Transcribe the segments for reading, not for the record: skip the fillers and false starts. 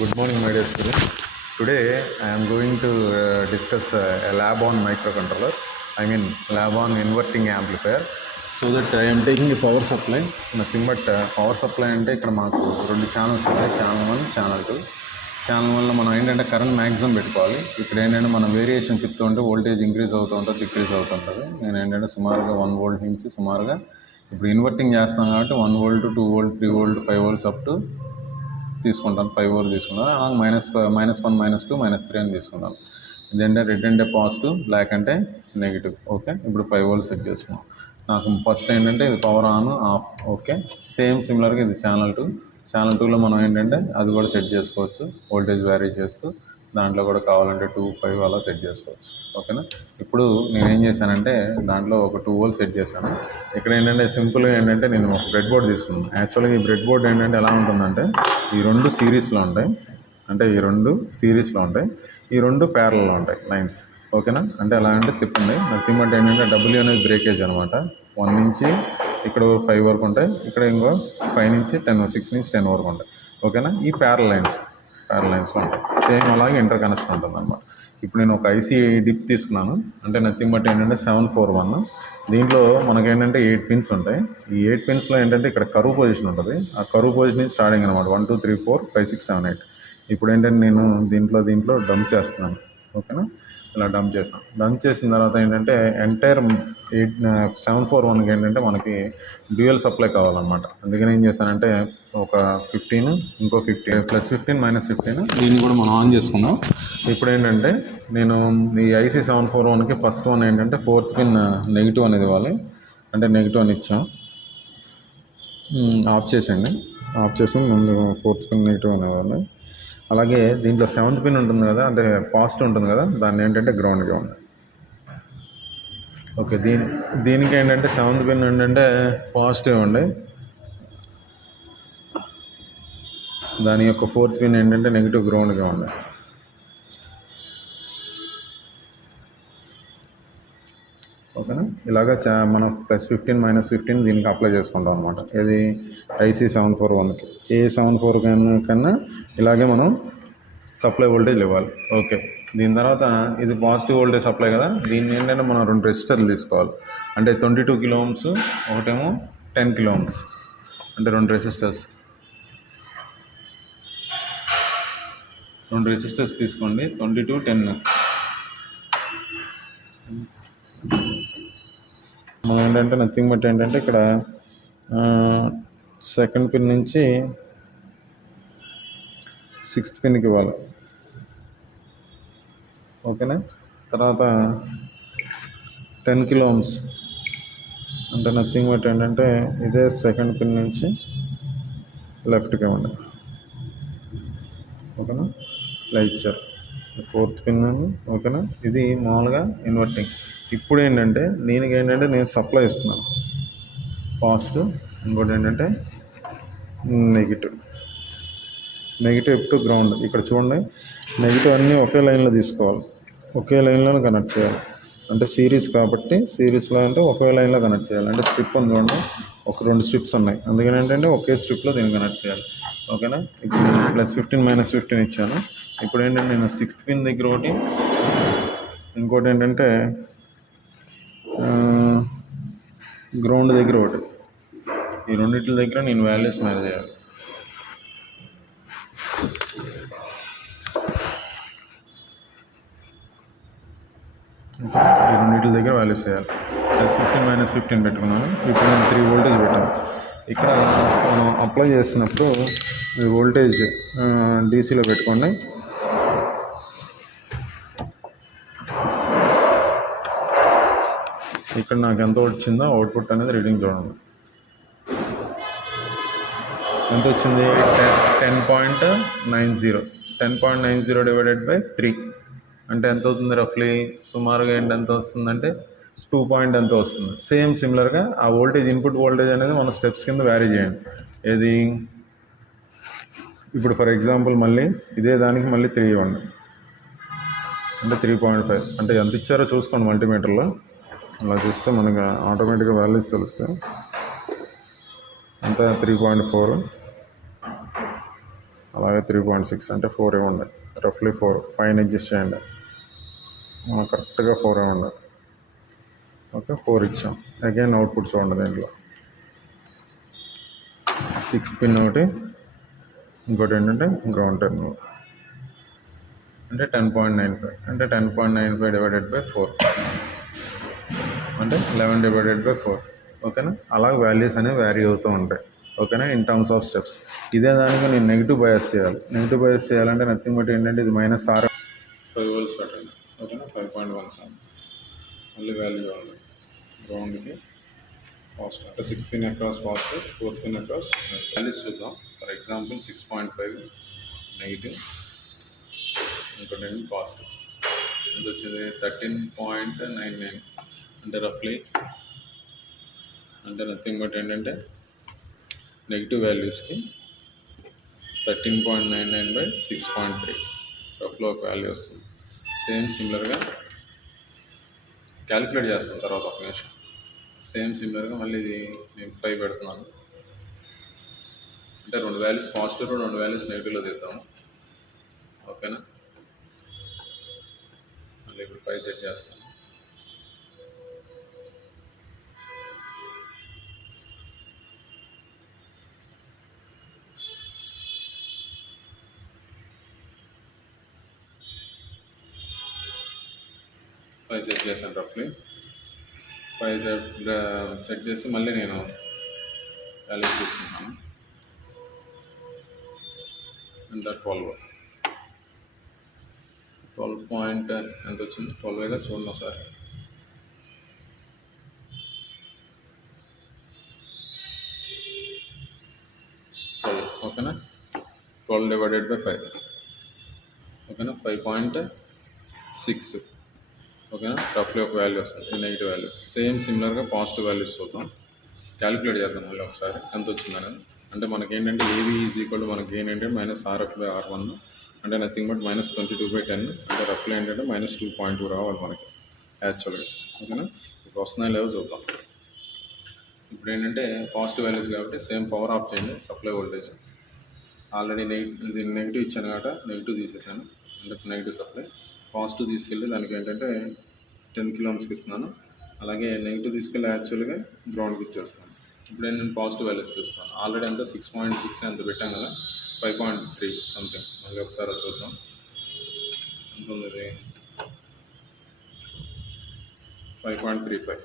Good morning, my dear students. Today I am going to discuss a lab on microcontroller. I mean lab on inverting amplifier. So that I am taking a power supply. Nothing but power supply అంటే ఇక్కడ మాకు రెండు channels ఉన్నాయి, channel 1, channel 2. Channel 1లో మనం ఏంటంటే current maximum పెట్టుకోవాలి. ఇక్కడ ఏంటంటే మనం వేరియేషన్ చెప్తూ ఉంటే వోల్టేజ్ ఇంక్రీజ్ అవుతూ ఉంటుంది, డిక్రీజ్ అవుతుంటుంది. నేను ఏంటంటే సుమారుగా 1 వోల్ట్ నుంచి సుమారుగా ఇప్పుడు ఇన్వర్టింగ్ చేస్తున్నాం కాబట్టి 1 volt, 2 volt, 3 volt, 5 volts up to తీసుకుంటాను. 5 వోల్ట్ తీసుకుంటాను. అలాగే -1, -2, -3 అని తీసుకుంటాను. ఇదేంటే రెడ్ అంటే పాజిటివ్, బ్లాక్ అంటే నెగిటివ్. ఓకే, ఇప్పుడు 5 వోల్ట్ సెట్ చేసుకున్నాం. నాకు ఫస్ట్ ఏంటంటే ఇది power on, of. Okay, same సిమిలర్గా ఇది ఛానల్ 2. ఛానల్ 2లో మనం ఏంటంటే అది కూడా సెట్ చేసుకోవచ్చు, వోల్టేజ్ వ్యారీ చేస్తూ. దాంట్లో కూడా కావాలంటే 2, 5 అలా సెట్ చేసుకోవచ్చు. ఓకేనా. ఇప్పుడు నేను ఏం చేశానంటే దాంట్లో ఒక 2 వోల్ట్ సెట్ చేశాను. ఇక్కడ ఏంటంటే సింపుల్గా ఏంటంటే నేను ఒక బ్రెడ్ బోర్డ్ తీసుకున్నాను. యాక్చువల్గా ఈ బ్రెడ్ బోర్డ్ ఏంటంటే ఎలా ఉంటుందంటే ఈ రెండు సిరీస్లో ఉంటాయి, ఈ రెండు ప్యారల్లో ఉంటాయి లైన్స్. ఓకేనా. అంటే ఎలా అంటే తిప్పండి, నథింగ్ బట్ ఏంటంటే డబ్ల్యూ అనేది బ్రేకేజ్ అనమాట. 1 నుంచి ఇక్కడ 5 వరకు ఉంటాయి, ఇక్కడ ఇంకో 5 నుంచి 10, 6 నుంచి 10 వరకు ఉంటాయి. ఓకేనా. ఈ ప్యారల్ లైన్స్లో ఉంటాయి. సేమ్ అలాగే ఇంటర్ కనెక్షన్ ఉంటుంది అనమాట. ఇప్పుడు నేను ఒక ఐసీ డిప్ తీసుకున్నాను. అంటే నథింగ్ బట్ ఏంటంటే 741. దీంట్లో మనకేంటంటే 8 పిన్స్ ఉంటాయి. ఈ 8 పిన్స్లో ఏంటంటే ఇక్కడ కరువు పొజిషన్ ఉంటుంది. ఆ కరువు పొజిషన్ నుంచి స్టార్టింగ్ అనమాట. 1, 2, 3, 4, 5, 6, 7, 8. ఇప్పుడు ఏంటంటే నేను దీంట్లో డంప్ చేస్తున్నాను. ఓకేనా. ఇలా డంప్ చేసిన తర్వాత ఏంటంటే ఎంటైర్ 741కి ఏంటంటే మనకి డ్యూయల్ సప్లై కావాలన్నమాట. అందుకని ఏం చేశానంటే ఒక 15, ఇంకో 15, +15, -15 దీన్ని కూడా మనం ఆన్ చేసుకుందాం. ఇప్పుడు ఏంటంటే నేను ఈ ఐసీ 741కి ఫస్ట్ వన్ ఏంటంటే 4th పిన్ నెగిటివ్ అనేది ఇవ్వాలి. అంటే నెగిటివ్ అని ఇచ్చాం. ఆఫ్ చేసి ముందు 4th పిన్ నెగిటివ్ అని ఇవ్వాలి. అలాగే దీంట్లో 7th పిన్ ఉంటుంది కదా, అంటే పాజిటివ్ ఉంటుంది కదా, దాన్ని ఏంటంటే గ్రౌండ్గా ఉంది. ఓకే, దీనికి ఏంటంటే 7th పిన్ ఏంటంటే పాజిటివ్ ఉండి, దాని యొక్క 4th పిన్ ఏంటంటే నెగిటివ్ గ్రౌండ్గా ఉంది. ఓకేనా. ఇలాగా మనం +15, -15 దీనికి అప్లై చేసుకుంటాం అనమాట. ఇది ఐసీ 741కి. ఏ 741 కన్నా ఇలాగే మనం సప్లై వోల్టేజ్ ఇవ్వాలి. ఓకే, దీని తర్వాత ఇది పాజిటివ్ వోల్టేజ్ సప్లై కదా, దీన్ని ఏంటంటే మనం 2 రెసిస్టర్లు తీసుకోవాలి. అంటే 22 కిలో ఓమ్స్, ఒకటేమో 10 కిలో ఓమ్స్. అంటే 2 రెసిస్టర్స్ తీసుకోండి. 22, 10. మనం ఏంటంటే నథింగ్ బట్ ఏంటంటే ఇక్కడ 2nd పిన్ నుంచి 6th పిన్కి ఇవ్వాలి. ఓకేనా. తర్వాత 10 కిలో ఓమ్స్ అంటే నథింగ్ బట్ ఏంటంటే ఇదే 2nd పిన్ నుంచి లెఫ్ట్కి ఇవ్వండి. ఓకేనా. ఇలా ఇచ్చారు 4th పిన్. ఓకేనా. ఇది మామూలుగా ఇన్వర్టింగ్. ఇప్పుడు ఏంటంటే నేను సప్లై ఇస్తున్నాను పాజిటివ్, ఇంకోటి ఏంటంటే నెగిటివ్ ఎప్పుడు గ్రౌండ్. ఇక్కడ చూడండి, నెగిటివ్ అన్నీ ఒకే లైన్లో తీసుకోవాలి, ఒకే లైన్లో కనెక్ట్ చేయాలి. అంటే సిరీస్ కాబట్టి సిరీస్లో అంటే ఒకే లైన్లో కనెక్ట్ చేయాలి. అంటే స్ట్రిప్ ఉంది చూడండి, ఒక 2 స్ట్రిప్స్ ఉన్నాయి. అందుకని ఏంటంటే ఒకే స్ట్రిప్లో దీన్ని కనెక్ట్ చేయాలి. ఓకేనా. ఇప్పుడు +15, -15 ఇచ్చాను. ఇప్పుడు ఏంటంటే నేను 6th పిన్ దగ్గర ఒకటి, ఇంకోటి ఏంటంటే గ్రౌండ్ దగ్గర ఒకటి, ఈ రెండింటి దగ్గర నేను వాల్యూస్ మేనేజ్ చేయాలి. ఈ రెండింటి దగ్గర వాల్యూస్ చేయాలి. +15, -15 పెట్టుకున్నాను. ఇప్పుడు నేను 3 వోల్టేజ్ పెట్టాను. ఇక్కడ మనం అప్లై చేసినప్పుడు ఈ వోల్టేజ్ డీసీలో పెట్టుకోండి. ఇక్కడ నాకు ఎంత వచ్చిందో అవుట్పుట్ అనేది రీడింగ్ చూడండి. ఎంత వచ్చింది? 10.90. 10.90 డివైడెడ్ బై 3 అంటే ఎంత అవుతుంది? రఫ్లీ సుమారుగా ఎంత వస్తుందంటే 2 పాయింట్ ఎంత వస్తుంది. సేమ్ సిమిలర్గా ఆ వోల్టేజ్, ఇన్పుట్ వోల్టేజ్ అనేది మన స్టెప్స్ కింద వ్యారీ చేయండి. ఏది ఇప్పుడు ఫర్ ఎగ్జాంపుల్ మళ్ళీ ఇదే దానికి మళ్ళీ 3 ఇవ్వండి. అంటే 3.5 అంటే ఎంత ఇచ్చారో చూసుకోండి మల్టీమీటర్లో. అలా చూస్తే మనకు ఆటోమేటిక్గా వాల్యూస్ తెలుస్తాయి. అంతా 3.4 అలాగే 3.6 అంటే 4 ఇవ్వండి, రఫ్లీ 4 అడ్జస్ట్ చేయండి, కరెక్ట్గా 4 ఇవ్వండి. ఓకే, 4 ఇచ్చాం. అగైన్ అవుట్పుట్ చూడండి, దీంట్లో 6 పిన్ ఒకటి, ఇంకోటి ఏంటంటే గ్రౌండ్ టెర్మినల్ అంటే 10.95 అంటే 10.95 డివైడెడ్ బై 4 అంటే 11/4. ఓకేనా, అలాగే వాల్యూస్ అనేవి వ్యారీ అవుతూ ఉంటాయి. ఓకేనా, ఇన్ టర్మ్స్ ఆఫ్ స్టెప్స్. ఇదే దానికి నేను నెగిటివ్ బయాస్ చేయాలి. నెగిటివ్ బయాస్ చేయాలంటే నథింగ్ బట్ ఏంటంటే ఇది -6 5 వోల్ట్స్ పెట్టండి. ఓకేనా, 5.17 మళ్ళీ వాల్యూ కావాలి గ్రౌండ్కి పాజిటివ్ అంటే 6 pin across positive, 4th pin across values చూద్దాం. ఫర్ ఎగ్జాంపుల్ 6.5 నెగిటివ్, ఇంకోటి పాజిటివ్. ఎంత వచ్చింది? 13.99 అంటే రఫ్లీ అంటే నథింగ్ బట్ ఏంటంటే నెగిటివ్ వాల్యూస్కి 13.99/6.3 రఫ్లో ఒక వాల్యూ వస్తుంది. సేమ్ సిమిలర్గా క్యాలిక్యులేట్ చేస్తాను తర్వాత ఒక నిమిషం. సేమ్ సిమిలర్గా మళ్ళీ ఇది నేను 5 పెడుతున్నాను. అంటే 2 వాల్యూస్ పాజిటివ్, 2 వాల్యూస్ నెగిటివ్లో తీద్దాము. ఓకేనా, మళ్ళీ ఇప్పుడు 5 సెట్ చేస్తాను. సెట్ చేశాను రఫ్లీ. 5 సెట్ చేసి మళ్ళీ నేను వాల్యూస్ తీసుకుంటాను. అంత 12 పాయింట్ ఎంత వచ్చింది? 12గా చూడండి ఒకసారి. ఓకేనా, 12/5. ఓకేనా, 5.6. ఓకేనా, రఫ్లీ ఒక వాల్యూ వస్తుంది. నెగిటివ్ వాల్యూస్ సేమ్ సిమిలర్గా పాజిటివ్ వాల్యూస్ చూద్దాం, క్యాలిక్యులేట్ చేద్దాం మళ్ళీ ఒకసారి ఎంత వచ్చిందనేది. అంటే మనకి ఏంటంటే ఏబీ ఈజ్ ఈక్వల్ టు మనకి ఏంటంటే -RF/R1 అంటే నథింగ్ బట్ -22/10 అంటే రఫ్లీ ఏంటంటే -2.2 రావాలి మనకి యాక్చువల్గా. ఓకేనా, ఇప్పుడు వస్తున్నాయి లేవో చూద్దాం. ఇప్పుడు ఏంటంటే పాజిటివ్ వాల్యూస్ కాబట్టి సేమ్ పవర్ ఆఫ్ చేయండి. సప్లై వోల్టేజ్ ఆల్రెడీ నెగిటివ్ ఇచ్చాను కాబట్టి నెగిటివ్ తీసేసాను, అంటే నెగిటివ్ సప్లై. పాజిటివ్ తీసుకెళ్ళి దానికి ఏంటంటే 10 కిలోమీటర్స్కి ఇస్తున్నాను. అలాగే నెగిటివ్ తీసుకెళ్ళి యాక్చువల్గా గ్రౌండ్కి ఇచ్చేస్తాను. ఇప్పుడు నేను పాజిటివ్ వాల్యూస్ తీస్తాను. ఆల్రెడీ అంతా 6.6 ఎంత పెట్టాం కదా, 5.3 సంథింగ్. మళ్ళీ ఒకసారి అది చూద్దాం ఎంత ఉంది. 5.35.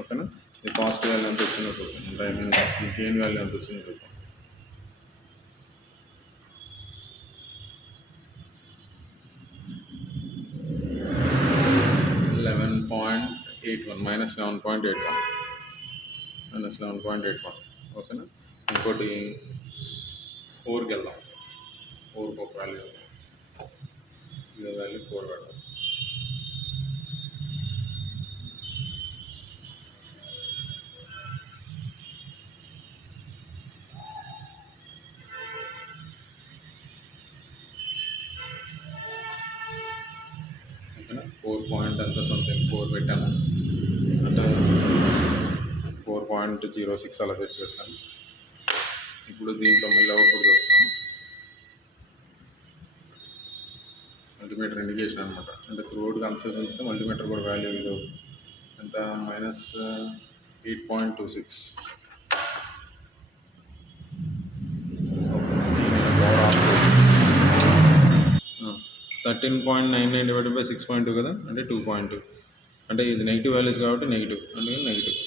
ఓకేనా, ఈ పాజిటివ్ వాల్యూ ఎంత వచ్చిందో చూద్దాం. అంటే ఐ మీన్ ఈ గెయిన్ వాల్యూ ఎంత వచ్చిందో చూద్దాం. 11.81 ఓకేనా. ఇంకోటి 4కి వెళ్దాం. 4కి ఒక వాల్యూ, ఇదే వాల్యూ 4 పెడదాం. ఓకేనా, 4 పాయింట్ ఎంత సంథింగ్ 4 పెట్టాను, అంటే 4.06 అలా సెట్ చేశాను. ఇప్పుడు దీంట్లో మళ్ళీ అవుట్పుట్ చూస్తాను. మల్టీమీటర్ ఇండికేషన్ అనమాట. అంటే త్రూఅవుట్ కన్సిడర్ చేస్తే మల్టీమీటర్ కూడా వాల్యూ ఇది ఎంత -8.26. 13.99/6.2 కదా, అంటే 2.2. అంటే ఇది నెగిటివ్ వాల్యూస్ కాబట్టి నెగిటివ్, అందుకని నెగిటివ్.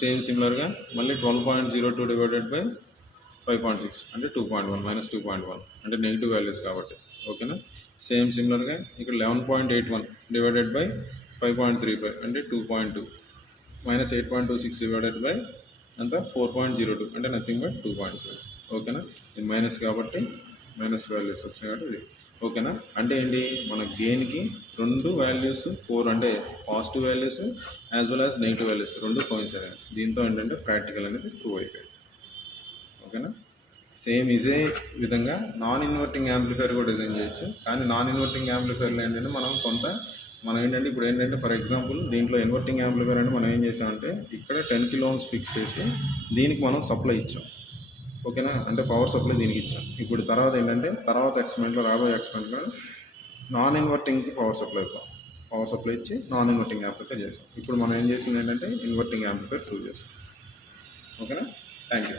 సేమ్ సిమిలర్గా మళ్ళీ 12.02/5.6 అంటే 2.1 -2.1 అంటే నెగిటివ్ వాల్యూస్ కాబట్టి. ఓకేనా, సేమ్ సిమిలర్గా ఇక్కడ 11.81/5.35 అంటే 2.2 -8.26 అంత 4.02 అంటే నథింగ్ బట్ 2.7. ఓకేనా, ఇది మైనస్ కాబట్టి మైనస్ వాల్యూస్ వచ్చినాయి కాబట్టి ఇది. ఓకేనా, అంటే ఏంటి, మన గెయిన్కి 2 వాల్యూస్ 4 అంటే positive values as well as negative values 2 coincide అయ్యాయి. దీంతో ఏంటంటే ప్రాక్టికల్ అనేది ప్రూవ్ అయిపోయింది. ఓకేనా, సేమ్ ఇదే విధంగా నాన్ ఇన్వర్టింగ్ యాంప్లిఫైర్ కూడా డిజైన్ చేయొచ్చు. కానీ నాన్ ఇన్వర్టింగ్ యాంప్లిఫైర్లో ఏంటంటే మనం ఏంటంటే ఇప్పుడు ఏంటంటే ఫర్ ఎగ్జాంపుల్ దీంట్లో ఇన్వర్టింగ్ యాంప్లిఫైర్ అంటే మనం ఏం చేసామంటే ఇక్కడ 10 కిలో ఓమ్స్ ఫిక్స్ చేసి దీనికి మనం సప్లై ఇచ్చాం. ఓకేనా, అంటే పవర్ సప్లై దీనికి ఇచ్చాం. ఇప్పుడు తర్వాత ఏంటంటే తర్వాత ఎక్స్పెరిమెంట్లో, రాబోయే ఎక్స్పెరిమెంట్లో నాన్ ఇన్వర్టింగ్కి పవర్ సప్లై ఇద్దాం. పవర్ సప్లై ఇచ్చి నాన్ ఇన్వర్టింగ్ యాంప్లిఫైర్ చేసాం. ఇప్పుడు మనం ఏం చేసింది ఏంటంటే ఇన్వర్టింగ్ యాంప్లిఫైర్ ప్రూవ్ చేసాం. ఓకేనా, థ్యాంక్ యూ.